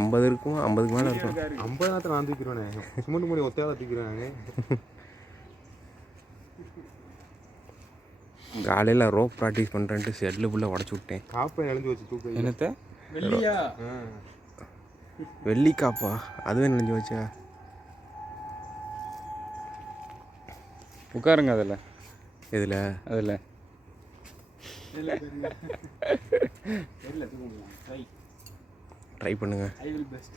50 இருக்கும், 50க்கு மேலே இருக்கும். 50 நேரத்தில் நான் தூக்கிடுவேனே, சிமெண்ட் மூடி ஒத்தையால் தூக்கிடுவேன். காலையில் ரோப் ப்ராக்டிஸ் பண்ணுறேன்ட்டு ஷெட்டில் ஃபுல்லாக உடச்சி விட்டேன். காப்பை எழுந்து வச்சு தூக்க. என்னத்த வெள்ளியா? வெள்ளி காப்பா? அதுவே நினைஞ்சு வச்சா. உட்காருங்க அதில். இதில் அதில் ட்ரை பண்ணுங்க. I will best.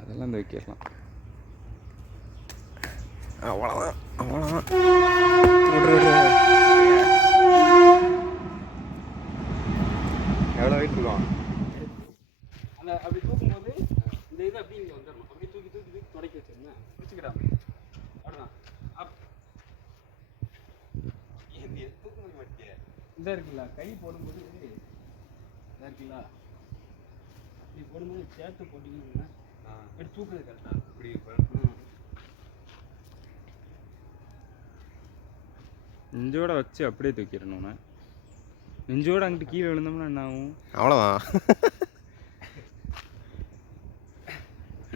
அதெல்லாம் இந்த வைக்கலாம். அவ்வளோதான் அவ்வளோதான். எவ்வளோ வெயிட் இருக்கும்? அந்த அப்படி தூக்கும்போது இந்த இது அப்படி இங்கே வந்துடணும். அப்படி தூக்கி தூக்கி தூக்கி தொடக்கி வச்சிருங்க. பிடிச்சிக்கிறாங்க. அவ்வளோதான். இந்த இருக்குல்ல, கை போடும்போது இதாக இருக்குல்ல, அப்படி போடும்போது சேர்த்து போட்டிங்கன்னா அப்படி தூக்குறது கரெக்டாக இப்படி நெஞ்சோட வச்சு அப்படியே தூக்கிடணும்ண்ணா. நெஞ்சோட அங்கிட்டு கீழே விழுந்தோம்னா என்ன ஆகும்? அவ்வளோதான்.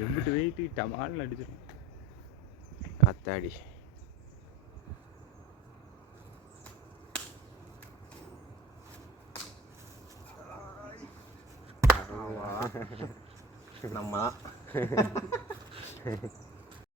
எம்பிட்டு வெயிட்டு டமால்னு அடிச்சிடும். அத்தாடி. நம்ம